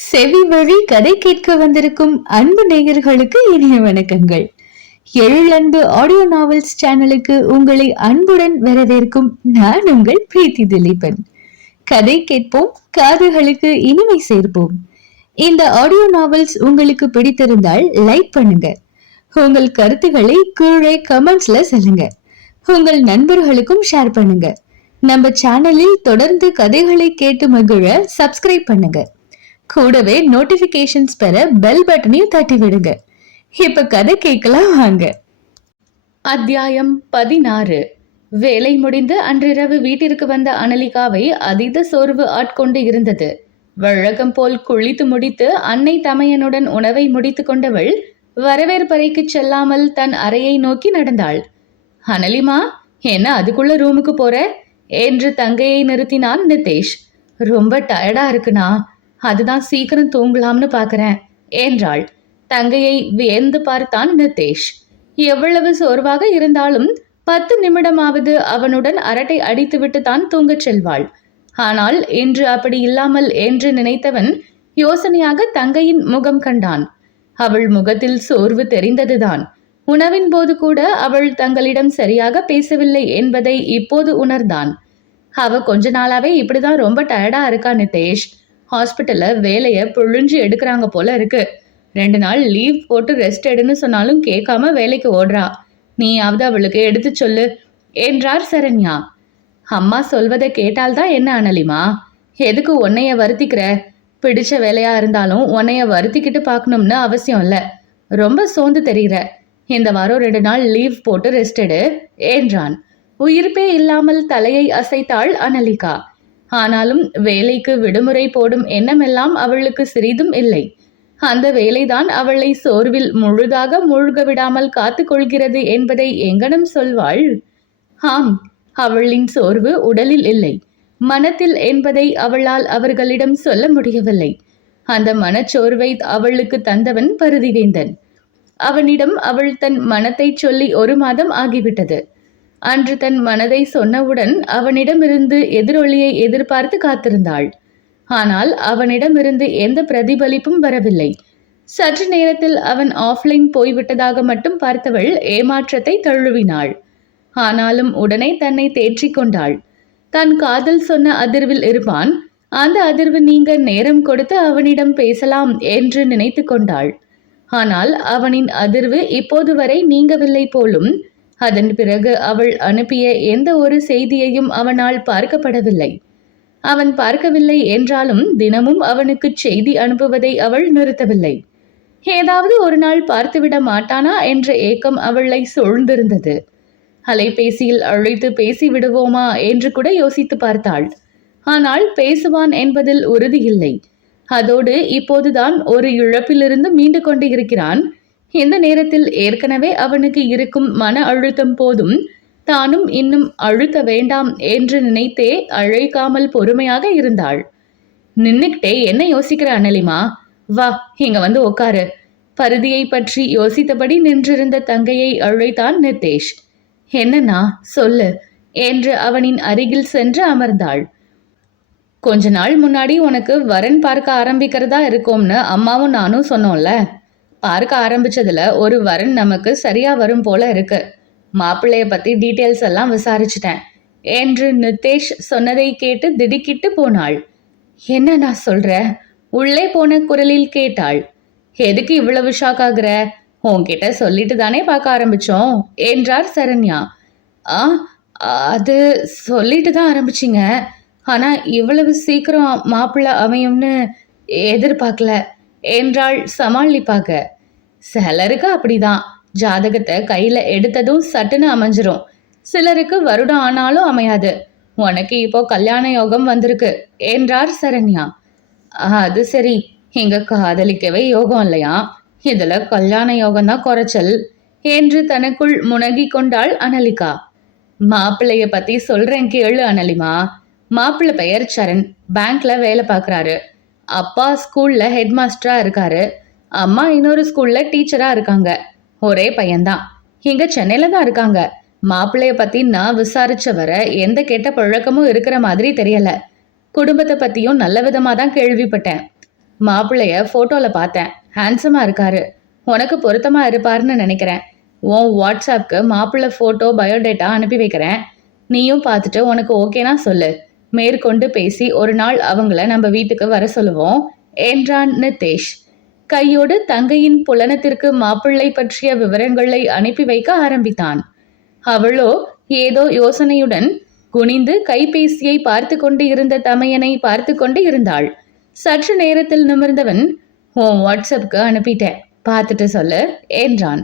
செவி வழி கதை கேட்க வந்திருக்கும் அன்பு நேயர்களுக்கு இனிய வணக்கங்கள். எழிலன்பு ஆடியோ நாவல்ஸ் சேனலுக்கு உங்களை அன்புடன் வரவேற்கும் நான் உங்கள் பிரீத்தி திலீபன். கதை கேட்போம், காதுகளுக்கு இனிமை சேர்ப்போம். இந்த ஆடியோ நாவல்ஸ் உங்களுக்கு பிடித்திருந்தால் லைக் பண்ணுங்க. உங்கள் கருத்துக்களை கீழே கமெண்ட்ஸ்ல சொல்லுங்க. உங்கள் நண்பர்களுக்கும் ஷேர் பண்ணுங்க. நம்ம சேனலில் தொடர்ந்து கதைகளை கேட்டு மகிழ சப்ஸ்கிரைப் பண்ணுங்க. கூடவே நோட்டிபிகேஷன்ஸ் பெற பெல் பட்டனையும் தட்டி விடுங்க. இப்ப கதை கேட்கலாம் வாங்க. அத்தியாயம் 16. வேலை முடிந்து அன்றிரவு வீட்டிற்கு வந்த அனலிகாவை அதீத சோர்வு ஆட்கொண்டு இருந்தது. வழக்கம் போல் குளித்து முடித்து அன்னை தமையனுடன் உணவை முடித்து கொண்டவள் வரவேற்பறைக்கு செல்லாமல் தன் அறையை நோக்கி நடந்தாள். அனலிமா, என்ன அதுக்குள்ள ரூமுக்கு போற என்று தங்கையை நிறுத்தினான் நிதேஷ். ரொம்ப டயர்டா இருக்குண்ணா, அதுதான் சீக்கிரம் தூங்கலாம்னு பாக்குறேன் என்றாள். தங்கையை வியந்து பார்த்தான் நிதேஷ். எவ்வளவு சோர்வாக இருந்தாலும் 10 நிமிடமாவது அவனுடன் அரட்டை அடித்துவிட்டு தான் தூங்கச் செல்வாள். ஆனால் இன்று அப்படி இல்லாமல் என்று நினைத்தவன் யோசனையாக தங்கையின் முகம் கண்டான். அவள் முகத்தில் சோர்வு தெரிந்ததுதான். உணவின் போது கூட அவள் தங்களிடம் சரியாக பேசவில்லை என்பதை இப்போது உணர்ந்தான். அவ கொஞ்ச நாளாவே இப்படிதான் ரொம்ப டயர்டா இருக்கா நிதேஷ். ஹாஸ்பிட்டல்ல வேலைய புழிஞ்சு எடுக்கிறாங்க போல இருக்கு. 2 நாள் லீவ் போட்டு ரெஸ்ட் எடுன்னு சொன்னாலும் கேட்காம வேலைக்கு ஓடுறா. நீயாவது அவளுக்கு எடுத்து சொல்லு என்றார் சரண்யா. அம்மா சொல்வதை கேட்டால்தான் என்ன அனலிமா, எதுக்கு உன்னைய வருத்திக்கிற? பிடிச்ச வேலையா இருந்தாலும் உன்னைய வருத்திக்கிட்டு பார்க்கணும்னு அவசியம் இல்ல. ரொம்ப சோர்ந்து தெரிகிற. இந்த வாரம் 2 நாள் லீவ் போட்டு ரெஸ்ட் எடு என்றான். உயிர்ப்பே இல்லாமல் தலையை அசைத்தாள் அனலிகா. ஆனாலும் வேலைக்கு விடுமுறை போடும் எண்ணமெல்லாம் அவளுக்கு சிறிதும் இல்லை. அந்த வேலைதான் அவளை சோர்வில் முழுதாக மூழ்க விடாமல் காத்து கொள்கிறது என்பதை எங்கனம் சொல்வாள்? ஆம், அவளின் சோர்வு உடலில் இல்லை, மனத்தில் என்பதை அவளால் அவர்களிடம் சொல்ல முடியவில்லை. அந்த மனச்சோர்வை அவளுக்கு தந்தவன் பருதிவேந்தன். அவனிடம் அவள் தன் மனத்தை சொல்லி 1 மாதம் ஆகிவிட்டது. அன்று தன் மனதை சொன்னவுடன் அவனிடமிருந்து எதிரொலியை எதிர்பார்த்து காத்திருந்தாள். ஆனால் அவனிடமிருந்து எந்த பிரதிபலிப்பும் வரவில்லை. சற்று நேரத்தில் அவன் ஆஃப்லைன் போய்விட்டதாக மட்டும் பார்த்தவள் ஏமாற்றத்தை தழுவினாள். ஆனாலும் உடனே தன்னை தேற்றிக் கொண்டாள். தன் காதல் சொன்ன அதிர்வில் இருப்பான். அந்த அதிர்வு நீங்க நேரம் கொடுத்து அவனிடம் பேசலாம் என்று நினைத்து கொண்டாள். ஆனால் அவனின் அதிர்வு இப்போது வரை நீங்கவில்லை போலும். அதன் பிறகு அவள் அனுப்பிய எந்த ஒரு செய்தியையும் அவனால் பார்க்கப்படவில்லை. அவன் பார்க்கவில்லை என்றாலும் தினமும் அவனுக்கு செய்தி அனுப்புவதை அவள் நிறுத்தவில்லை. ஏதாவது ஒரு நாள் பார்த்துவிட மாட்டானா என்ற ஏக்கம் அவளை சூழ்ந்திருந்தது. அலைபேசியில் அழைத்து பேசி விடுவோமா என்று கூட யோசித்து பார்த்தாள். ஆனால் பேசுவான் என்பதில் உறுதியில்லை. அதோடு இப்போதுதான் ஒரு இழப்பிலிருந்து மீண்டு கொண்டு இருக்கிறான். இந்த நேரத்தில் ஏற்கனவே அவனுக்கு இருக்கும் மன அழுத்தம் போதும், தானும் இன்னும் அழுத்த வேண்டாம் என்று நினைத்தே அழைக்காமல் பொறுமையாக இருந்தாள். நின்னுக்கிட்டே என்ன யோசிக்கிற அனலிமா? வா, இங்க வந்து உட்காரு. பருதியை பற்றி யோசித்தபடி நின்றிருந்த தங்கையை அழைத்தான் நிதேஷ். என்னன்னா சொல்லு என்று அவனின் அருகில் சென்று அமர்ந்தாள். கொஞ்ச நாள் முன்னாடி உனக்கு வரன் பார்க்க ஆரம்பிக்கிறதா இருக்கோம்னு அம்மாவும் நானும் சொன்னோம்ல. பார்க்க ஆரம்பிச்சதுல ஒரு வரன் நமக்கு சரியா வரும் போல இருக்கு. மாப்பிள்ளைய பத்தி டீட்டெயில்ஸ் எல்லாம் விசாரிச்சுட்டேன் என்று நிதேஷ் சொன்னதை கேட்டு திடுக்கிட்டு போனாள். என்ன நான் சொல்ற? உள்ளே போன குரலில் கேட்டாள். எதுக்கு இவ்வளவு ஷாக் ஆகுற? உன்கிட்ட சொல்லிட்டு தானே பார்க்க ஆரம்பிச்சோம் என்றார் சரண்யா. அது சொல்லிட்டு தான் ஆரம்பிச்சிங்க. ஆனா இவ்வளவு சீக்கிரம் மாப்பிள்ளை அமையும்னு எதிர்பார்க்கல என்றாள் சமாளிப்பாக. சிலருக்கு அப்படிதான், ஜாதகத்தை கையில எடுத்ததும் சட்டுன்னு அமைஞ்சிரும். சிலருக்கு வருடம் ஆனாலும் அமையாது. உனக்கு இப்போ கல்யாண யோகம் வந்திருக்கு என்றார் சரண்யா. அது சரி, இங்க காதலிக்கவே யோகம் இல்லையா? இதுல கல்யாண யோகம் தான் குறைச்சல் என்று தனக்குள் முனகி கொண்டாள் அனலிகா. மாப்பிள்ளைய பத்தி சொல்றேன் கேளு அனலிமா. மாப்பிள்ளை பெயர் சரண், பேங்க்ல வேலை பார்க்கறாரு. அப்பா ஸ்கூல்ல ஹெட் மாஸ்டரா இருக்காரு. அம்மா இன்னொரு ஸ்கூல்ல டீச்சரா இருக்காங்க. ஒரே பையன்தான். இங்க சென்னையில தான் இருக்காங்க. மாப்பிள்ளைய பத்தி நான் விசாரிச்ச வர எந்த கெட்ட பழக்கமும் இருக்கிற மாதிரி தெரியல. குடும்பத்தை பத்தியும் நல்ல விதமா தான் கேள்விப்பட்டேன். மாப்பிள்ளைய போட்டோல பார்த்தேன். ஹேண்ட்ஸமா இருக்காரு. உனக்கு பொருத்தமா இருப்பாருன்னு நினைக்கிறேன். உன் வாட்ஸ்அப்க்கு மாப்பிள்ளை போட்டோ பயோடேட்டா அனுப்பி வைக்கிறேன். நீயும் பார்த்துட்டு உனக்கு ஓகேனா சொல்லு. மேற்கொண்டு பேசி ஒரு நாள் அவங்கள நம்ம வீட்டுக்கு வர சொல்லுவோம் என்றான் நிதேஷ். கையோடு தங்கையின் புலனத்திற்கு மாப்பிள்ளை பற்றிய விவரங்களை அனுப்பி வைக்க ஆரம்பித்தான். அவளோ ஏதோ யோசனையுடன் குனிந்து கைபேசியை பார்த்து கொண்டு இருந்த தமையனை பார்த்து கொண்டு இருந்தாள். சற்று நேரத்தில் நிமிர்ந்தவன், உன் வாட்ஸ்அப்க்கு அனுப்பிட்டேன், பார்த்துட்டு சொல்லு என்றான்.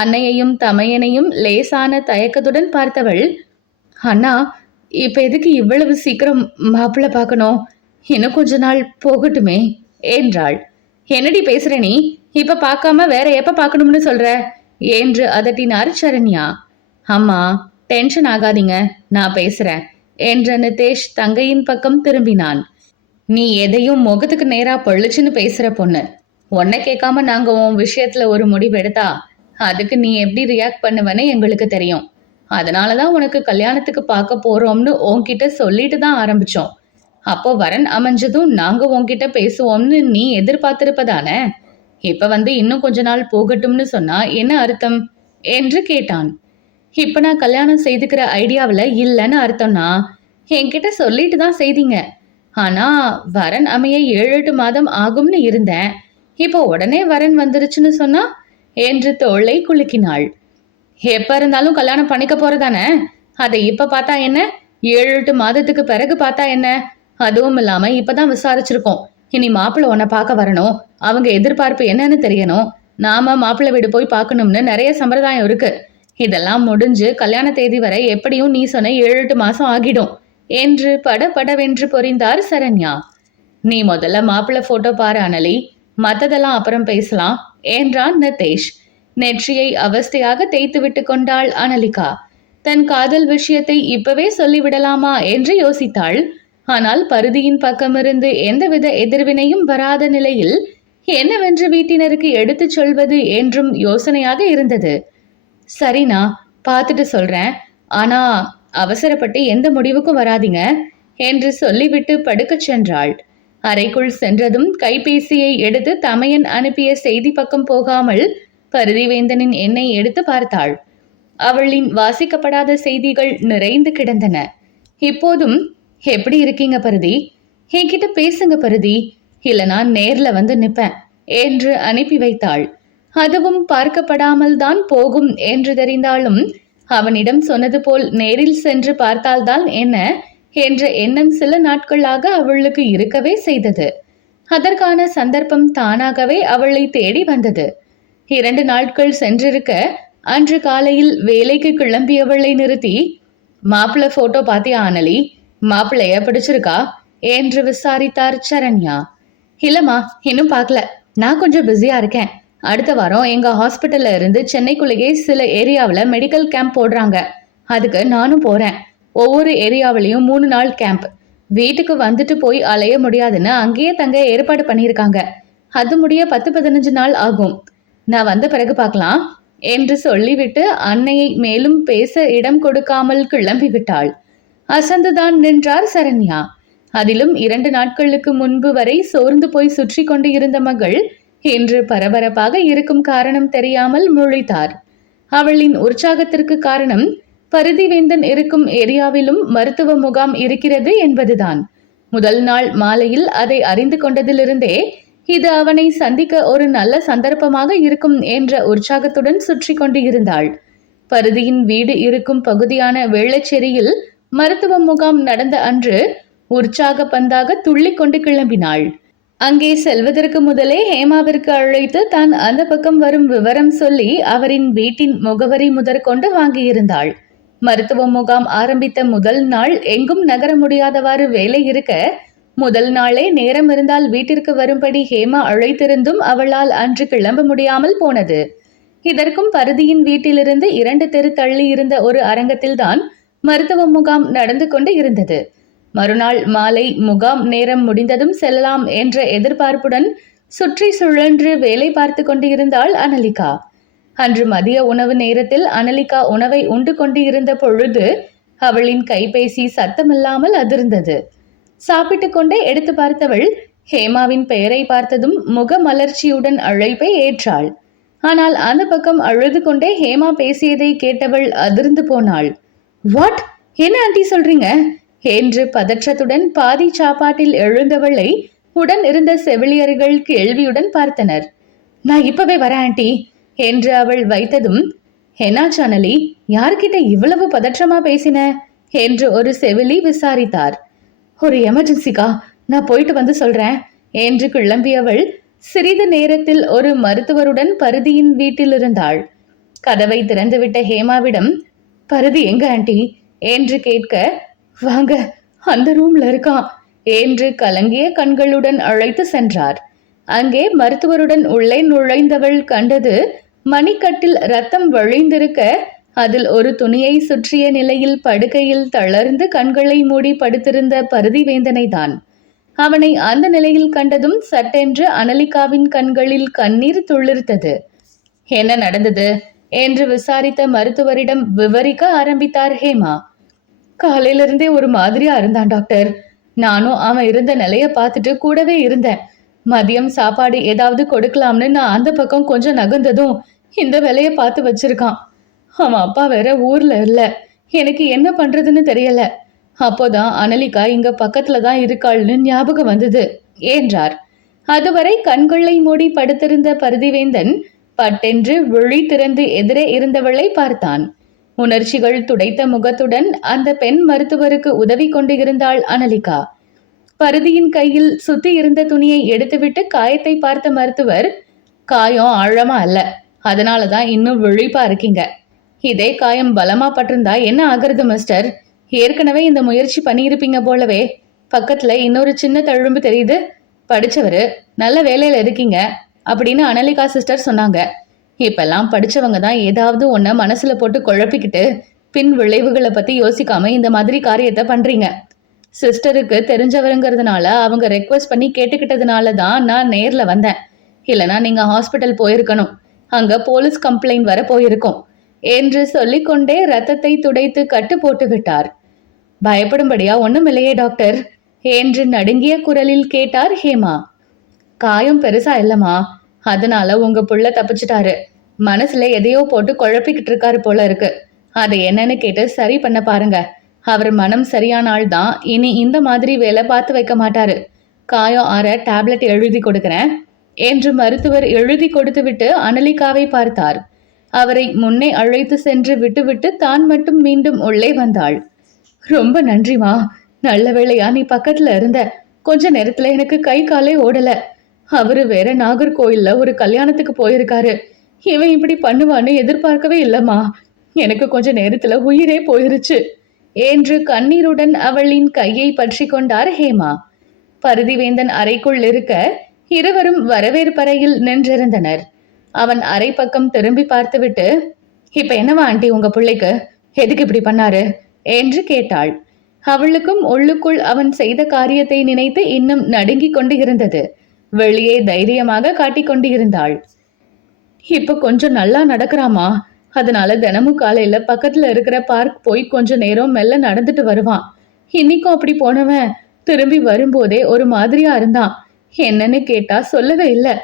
அன்னையையும் தமையனையும் லேசான தயக்கத்துடன் பார்த்தவள், அண்ணா இப்ப எதுக்கு இவ்வளவு சீக்கிரம் மாப்பிள்ளை பார்க்கணும்? இன்னும் கொஞ்ச நாள் போகட்டுமே என்றாள். என்னடி பேசுற நீ? இப்ப பார்க்காம வேற எப்ப பார்க்கணும்னு சொல்ற என்று அதட்டினார் சரண்யா. அம்மா டென்ஷன் ஆகாதீங்க, நான் பேசுறேன் என்ற நிதேஷ் தங்கையின் பக்கம் திரும்பினான். நீ எதையும் முகத்துக்கு நேரா பொழிச்சுன்னு பேசுற பொண்ணு. உன்னை கேட்காம நாங்க உன் விஷயத்துல ஒரு முடிவு எடுத்தா அதுக்கு நீ எப்படி ரியாக்ட் பண்ணுவன்னு எங்களுக்கு தெரியும். அதனாலதான் உனக்கு கல்யாணத்துக்கு பார்க்க போறோம்னு உன்கிட்ட சொல்லிட்டு தான் ஆரம்பிச்சோம். அப்போ வரன் அமைஞ்சதும் நாங்க உன்கிட்ட பேசுவோம்னு நீ எதிர்பார்த்திருப்பதானே? இப்ப இன்னும் கொஞ்ச நாள் போகட்டும்னு சொன்னா என்ன அர்த்தம் என்று கேட்டான். இப்ப நான் கல்யாணம் செய்துக்கிற ஐடியாவில் இல்லைன்னு அர்த்தம்னா என்கிட்ட சொல்லிட்டு தான் செய்தீங்க. ஆனா வரன் அமைய 7-8 மாதம் ஆகும்னு இருந்தேன். இப்போ உடனே வரன் வந்துருச்சுன்னு சொன்னா என்று தோளை குலுக்கினாள். எப்ப இருந்தாலும் கல்யாணம் பண்ணிக்க போறதானே? அதை இப்ப பார்த்தா என்ன, 7-8 மாதத்துக்கு பிறகு பார்த்தா என்ன? அதுவும் இல்லாம இப்பதான் விசாரிச்சிருக்கோம். இனி மாப்பிள்ளை உன்னை பார்க்க வரணும். அவங்க எதிர்பார்ப்பு என்னன்னு தெரியணும். நாம மாப்பிள்ளை வீடு போய் பார்க்கணும்னு நிறைய சம்பிரதாயம் இருக்கு. இதெல்லாம் முடிஞ்சு கல்யாண தேதி வரை எப்படியும் நீ சொன்ன 7-8 மாசம் ஆகிடும் என்று படபடவென்று பொறிந்தார் சரண்யா. நீ முதல்ல மாப்பிள்ளை போட்டோ பாரு அனலி, மத்ததெல்லாம் அப்புறம் பேசலாம் என்றான் நிதேஷ். நெற்றியை அவஸ்தையாக தேய்த்து விட்டு கொண்டாள் அனலிகா. தன் காதல் விஷயத்தை இப்பவே சொல்லிவிடலாமா என்று யோசித்தாள். ஆனால் பருதியின் பக்கமிருந்து எந்தவித எதிர்வினையும் வராத நிலையில் என்னவென்று வீட்டினருக்கு எடுத்துச் சொல்வது என்றும் யோசனையாக இருந்தது. சரிண்ணா, பார்த்துட்டு சொல்றேன். ஆனா அவசரப்பட்டு எந்த முடிவுக்கும் வராதிங்க என்று சொல்லிவிட்டு படுக்கச் சென்றாள். அறைக்குள் சென்றதும் கைபேசியை எடுத்து தமையன் அனுப்பிய செய்தி பக்கம் போகாமல் பருதிவேந்தனின் எண்ணை எடுத்து பார்த்தாள். அவளின் வாசிக்கப்படாத செய்திகள் நிறைந்து கிடந்தன. இப்போதும், எப்படி இருக்கீங்க பருதி? என்கிட்ட பேசுங்க பருதி, இல்லனா நேர்ல நிப்பேன் என்று அனுப்பி வைத்தாள். அதுவும் பார்க்கப்படாமல் தான் போகும் என்று தெரிந்தாலும் அவனிடம் சொன்னது போல் நேரில் சென்று பார்த்தால்தான் என்ன என்ற எண்ணம் சில நாட்களாக அவளுக்கு இருக்கவே செய்தது. அதற்கான சந்தர்ப்பம் தானாகவே அவளை தேடி வந்தது. 2 நாட்கள் சென்றிருக்க அன்று காலையில் வேலைக்கு கிளம்பியவளை நிறுத்தி, மாப்பிள்ளை போட்டோ பாத்தியா ஆனலி? மாப்பிள்ளைய பிடிச்சிருக்கா என்று விசாரித்தார் சரண்யா. இல்லம்மா, இன்னும் பார்க்கல, நான் கொஞ்சம் பிஸியா இருக்கேன். அடுத்த வாரம் எங்க ஹாஸ்பிட்டல்ல இருந்து சென்னைக்குள்ளேயே சில ஏரியாவில் மெடிக்கல் கேம்ப் போடுறாங்க. அதுக்கு நானும் போறேன். ஒவ்வொரு ஏரியாவிலையும் 3 நாள் கேம்ப். வீட்டுக்கு வந்துட்டு போய் அலைய முடியாதுன்னு அங்கேயே தங்க ஏற்பாடு பண்ணியிருக்காங்க. அது முடிய 10-15 நாள் ஆகும். நான் வந்த பிறகு பார்க்கலாம் என்று சொல்லிவிட்டு அன்னையை மேலும் பேச இடம் கொடுக்காமல் கிளம்பி விட்டாள். அசந்துதான் நின்றார் சரண்யா. அதிலும் 2 நாட்களுக்கு முன்பு வரை சோர்ந்து போய் சுற்றி கொண்டு இருந்த மகள் இன்று பரபரப்பாக இருக்கும் காரணம் தெரியாமல் முழித்தார். அவளின் உற்சாகத்திற்கு காரணம் பருதிவேந்தன் இருக்கும் ஏரியாவிலும் மருத்துவ முகாம் இருக்கிறது என்பதுதான். முதல் நாள் மாலையில் அதை அறிந்து கொண்டதிலிருந்தே இது அவனை சந்திக்க ஒரு நல்ல சந்தர்ப்பமாக இருக்கும் என்ற உற்சாகத்துடன் சுற்றி கொண்டு இருந்தாள். பருதியின் வீடு இருக்கும் பகுதியான வேளச்சேரியில் மருத்துவ முகாம் நடந்த அன்று உற்சாக பந்தாக துள்ளி கொண்டு கிளம்பினாள். அங்கே செல்வதற்கு முதலே ஹேமாவிற்கு அழைத்து தான் அந்த பக்கம் வரும் விவரம் சொல்லி அவரின் வீட்டின் முகவரி முதற்கொண்டு வாங்கியிருந்தாள். மருத்துவ முகாம் ஆரம்பித்த முதல் நாள் எங்கும் நகர முடியாதவாறு வேலை இருக்க, முதல் நாளே நேரம் இருந்தால் வீட்டிற்கு வரும்படி ஹேமா அழைத்திருந்தும் அவளால் அன்று கிளம்ப முடியாமல் போனது. இதற்கும் பருதியின் வீட்டிலிருந்து 2 தெரு தள்ளி இருந்த ஒரு அரங்கத்தில்தான் மருத்துவ முகாம் நடந்து கொண்டு இருந்தது. மறுநாள் மாலை முகாம் நேரம் முடிந்ததும் செல்லலாம் என்ற எதிர்பார்ப்புடன் சுற்றி சுழன்று வேலை பார்த்து கொண்டு இருந்தாள் அனலிகா. அன்று மதிய உணவு நேரத்தில் அனலிகா உணவை உண்டு கொண்டு இருந்த பொழுது அவளின் கைபேசி சத்தமில்லாமல் அதிர்ந்தது. சாப்பிட்டு கொண்டே எடுத்து பார்த்தவள் ஹேமாவின் பெயரை பார்த்ததும் முகமலர்ச்சியுடன் அழைப்பை ஏற்றாள். ஆனால் அந்த பக்கம் அழுது கொண்டே ஹேமா பேசியதை கேட்டவள் அதிர்ந்து போனாள். வாட்? என்ன ஆண்டி சொல்றீங்க? என்று பதற்றத்துடன் பாதி சாப்பாட்டில் எழுந்தவளை உடன் இருந்த செவிலியர்கள் கேள்வியுடன் பார்த்தனர். நான் இப்பவே வரேன் ஆண்டி என்று அவள் வைத்ததும், என்னாச்சு அனலி, யார்கிட்ட இவ்வளவு பதற்றமா பேசின என்று ஒரு செவிலி விசாரித்தார். ஒரு எமர்ஜென்சிக்கா, நான் போயிட்டு வந்து சொல்றேன் என்று கிளம்பியவள் சிறிது நேரத்தில் ஒரு மருத்துவருடன் பருதியின் வீட்டில் இருந்தாள். கதவை திறந்துவிட்ட ஹேமாவிடம், பருதி எங்க ஆண்டி என்று கேட்க, வாங்க அந்த ரூம்ல இருக்கான் என்று கலங்கிய கண்களுடன் அழைத்து சென்றார். அங்கே மருத்துவருடன் உள்ளே நுழைந்தவள் கண்டது மணிக்கட்டில் ரத்தம் வழிந்திருக்க, அதில் ஒரு துணியை சுற்றிய நிலையில் படுக்கையில் தளர்ந்து கண்களை மூடி படுத்திருந்த பருதிவேந்தனை தான். அவனை அந்த நிலையில் கண்டதும் சட்டென்று அனலிகாவின் கண்களில் கண்ணீர் துளிர்த்தது. என்ன நடந்தது என்று விசாரித்த மருத்துவரிடம் விவரிக்க ஆரம்பித்தார் ஹேமா. காலையிலிருந்தே ஒரு மாதிரியா இருந்தான் டாக்டர். நானும் அவன் இருந்த நிலைய பார்த்துட்டு கூடவே இருந்தேன். மதியம் சாப்பாடு ஏதாவது கொடுக்கலாம்னு நான் அந்த பக்கம் கொஞ்சம் நகர்ந்ததும் இந்த வேலைய பார்த்து வச்சிருக்கான். அவன் அப்பா வேற ஊர்ல இல்ல. எனக்கு என்ன பண்றதுன்னு தெரியல. அப்போதான் அனலிகா இங்க பக்கத்துல தான் இருக்காள்னு ஞாபகம் வந்தது என்றார். அதுவரை கண்களை மூடி படுத்திருந்த பருதிவேந்தன் பட்டென்று விழி திறந்து எதிரே இருந்தவளை பார்த்தான். உணர்ச்சிகள் துடைத்த முகத்துடன் அந்த பெண் மருத்துவருக்கு உதவி கொண்டு இருந்தாள் அனலிகா. பருதியின் கையில் சுத்தி இருந்த துணியை எடுத்துவிட்டு காயத்தை பார்த்த மருத்துவர், காயம் ஆழமா அல்ல, அதனாலதான் இன்னும் விழிப்பா இருக்கீங்க. இதே காயம் பலமா பட்டிருந்தா என்ன ஆகுறது மிஸ்டர்? ஏற்கனவே இந்த முயற்சி பண்ணியிருப்பீங்க போலவே. பக்கத்துல இன்னொரு சின்ன தழும்பு தெரியுது. படிச்சவரு, நல்ல வேலையில இருக்கீங்க அப்படின்னு அனலிகா சிஸ்டர் சொன்னாங்க. இப்பெல்லாம் படிச்சவங்க தான் ஏதாவது ஒன்ன மனசுல போட்டு குழப்பிக்கிட்டு பின் விளைவுகளை பத்தி யோசிக்காம இந்த மாதிரி காரியத்தை பண்றீங்க. சிஸ்டருக்கு தெரிஞ்சவருங்கிறதுனால அவங்க ரெக்வஸ்ட் பண்ணி கேட்டுக்கிட்டதுனால தான் நான் நேர்ல வந்தேன். இல்லைனா நீங்க ஹாஸ்பிட்டல் போயிருக்கணும். அங்க போலீஸ் கம்ப்ளைண்ட் வர போயிருக்கோம் என்று சொல்லிக்கொண்டே ரத்தத்தை துடைத்து கட்டு போட்டு விட்டார். பயப்படும்படியா ஒண்ணும் இல்லையே டாக்டர் என்று நடுங்கிய குரலில் கேட்டார் ஹேமா. காயம் பெருசா இல்லம்மா, அதனால உங்க புள்ள தப்பிச்சிட்டாரு. மனசுல எதையோ போட்டு குழப்பிக்கிட்டு இருக்காரு போல இருக்கு. அதை என்னன்னு கேட்டு சரி பண்ண பாருங்க. அவர் மனம் சரியான ஆள் தான் இனி இந்த மாதிரி வேலை பார்த்து வைக்க மாட்டாரு. காயம் ஆற டேப்லெட் எழுதி கொடுக்கிறேன் என்று மருத்துவர் எழுதி கொடுத்துவிட்டு அனலிகாவை பார்த்தார். அவரை முன்னே அழைத்து சென்று விட்டுவிட்டு தான் மட்டும் மீண்டும் உள்ளே வந்தாள். ரொம்ப நன்றிமா, நல்ல வேளையா நீ பக்கத்துல இருந்த. கொஞ்ச நேரத்துல எனக்கு கை காலே ஓடல. அவரு வேற நாகர்கோயில்ல ஒரு கல்யாணத்துக்கு போயிருக்காரு. இவன் இப்படி பண்ணுவான்னு எதிர்பார்க்கவே இல்லம்மா. எனக்கு கொஞ்ச நேரத்துல உயிரே போயிருச்சு என்று கண்ணீருடன் அவளின் கையை பற்றி கொண்டார் ஹேமா. பருதிவேந்தன் அறைக்குள் இருக்க இருவரும் வரவேற்பறையில் நின்றிருந்தனர். அவன் அறை பக்கம் திரும்பி பார்த்துவிட்டு, இப்ப என்னவா ஆண்டி உங்க பிள்ளைக்கு? எதுக்கு இப்படி பண்ணாரு என்று கேட்டாள். அவளுக்கும் உள்ளுக்குள் அவன் செய்த காரியத்தை நினைத்து இன்னும் நடுங்கிக் கொண்டு இருந்தது. வெளியே தைரியமாக காட்டிக் கொண்டு இருந்தாள். இப்ப கொஞ்சம் நல்லா நடக்கிறாமா, அதனால தினமும் காலையில பக்கத்துல இருக்கிற பார்க் போய் கொஞ்ச நேரம் மெல்ல நடந்துட்டு வருவான். இன்னைக்கும் அப்படி போனவன் திரும்பி வரும்போதே ஒரு மாதிரியா இருந்தான். என்னன்னு கேட்டா சொல்லவே இல்லை.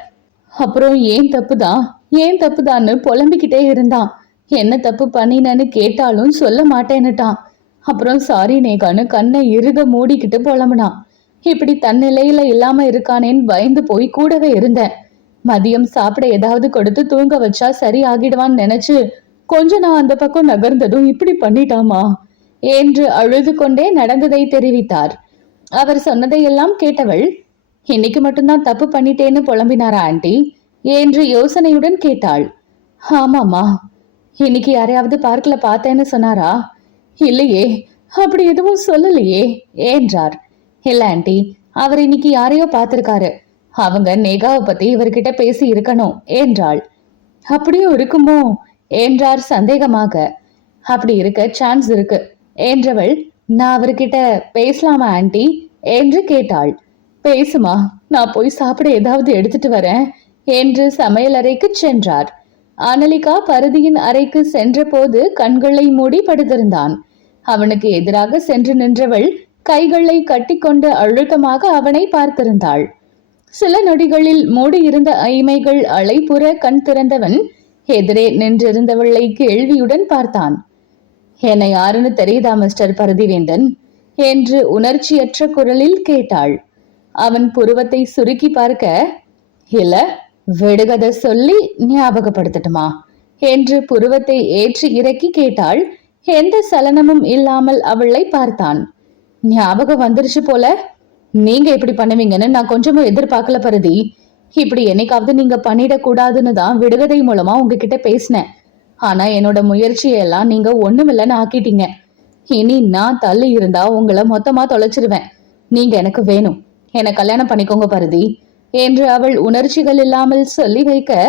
அப்புறம் ஏன் தப்புதான்னு புலம்பிக்கிட்டே இருந்தான். என்ன தப்பு பண்ணினன்னு கேட்டாலும் சொல்ல மாட்டேன்னுட்டான். அப்புறம் சாரி நேகான்னு கண்ணை இறுக மூடிக்கிட்டு புலம்புனான். இப்படி தன்னிலையில இல்லாம இருக்கானேன்னு பயந்து போய் கூடவே இருந்தேன். மதியம் சாப்பிட ஏதாவது கொடுத்து தூங்க வச்சா சரி ஆகிடுவான்னு நினைச்சு கொஞ்சம் நான் அந்த பக்கம் நகர்ந்ததும் இப்படி பண்ணிட்டாமா என்று அழுது கொண்டே நடந்ததை தெரிவித்தார். அவர் சொன்னதையெல்லாம் கேட்டவள், இன்னைக்கு மட்டும்தான் தப்பு பண்ணிட்டேன்னு புலம்பினாரா ஆண்டி என்று யோசனையுடன் கேட்டாள். ஆமாமா. இன்னைக்கு யாரையாவது பார்க்கல பார்த்தேன்னு சொன்னாரா? இல்லையே, அப்படி எதுவும் சொல்லலையே என்றார். இல்ல ஆண்டி, அவர் இன்னைக்கு யாரையோ பார்த்திருக்காரு. அவங்க நேகாவை பத்தி இவர்கிட்ட பேசி இருக்கணும் என்றாள். அப்படியும் இருக்குமோ என்றார் சந்தேகமாக. அப்படி இருக்க சான்ஸ் இருக்கு என்றவள், நான் அவர்கிட்ட பேசலாமா ஆண்டி என்று கேட்டாள். பேசுமா, நான் போய் சாப்பிட ஏதாவது எடுத்துட்டு வரேன் என்று சமையலறைக்கு சென்றார். அனலிகா பருதியின் அறைக்கு சென்ற போது கண்களை மூடி படுத்திருந்தான். அவனுக்கு எதிராக சென்று நின்றவள் கைகளை கட்டிக்கொண்டு அழுத்தமாக அவனை பார்த்திருந்தாள். சில நொடிகளில் மூடியிருந்த ஐமைகள் அலைப்புற கண் திறந்தவன் எதிரே நின்றிருந்தவளை கேள்வியுடன் பார்த்தான். என்னை யாருன்னு தெரியுதா மிஸ்டர் பரதிவேந்தன் என்று உணர்ச்சியற்ற குரலில் கேட்டாள். அவன் புருவத்தை சுருக்கி பார்க்க, இல்ல விடுகதை சொல்லி ஞாபகப்படுத்தட்டுமா என்று புருவத்தை ஏற்றி இறக்கி கேட்டாள். எந்த சலனமும் இல்லாமல் அவளை பார்த்தான். ஞாபகம் வந்துருச்சு போல. நீங்க இப்படி பண்ணுவீங்கன்னு நான் கொஞ்சமும் எதிர்பார்க்கல பரதி. இப்படி என்னைக்காவது நீங்க பண்ணிடக்கூடாதுன்னு தான் விடுகதை மூலமா உங்ககிட்ட பேசினேன். ஆனா என்னோட முயற்சியெல்லாம் நீங்க ஒண்ணுமில்லன்னு ஆக்கிட்டீங்க. இனி நான் தள்ளி இருந்தா உங்களை மொத்தமா தொலைச்சிருவேன். நீங்க எனக்கு வேணும், என்னை கல்யாணம் பண்ணிக்கோங்க பரதி என்று அவள் உணர்ச்சிகள் இல்லாமல் சொல்லி வைக்க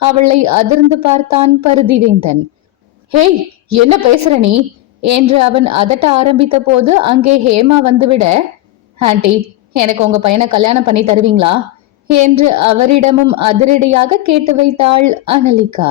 அவளை அதிர்ந்து பார்த்தான் பரதிவேந்தன். ஹேய், என்ன பேசுற நீ என்று அவன் அதட்ட ஆரம்பித்த போது அங்கே ஹேமா வந்துவிட, ஆண்டி எனக்கு உங்க பையனை கல்யாணம் பண்ணி தருவீங்களா என்று அவரிடமும் அதிரடியாக கேட்டு வைத்தாள் அனலிகா.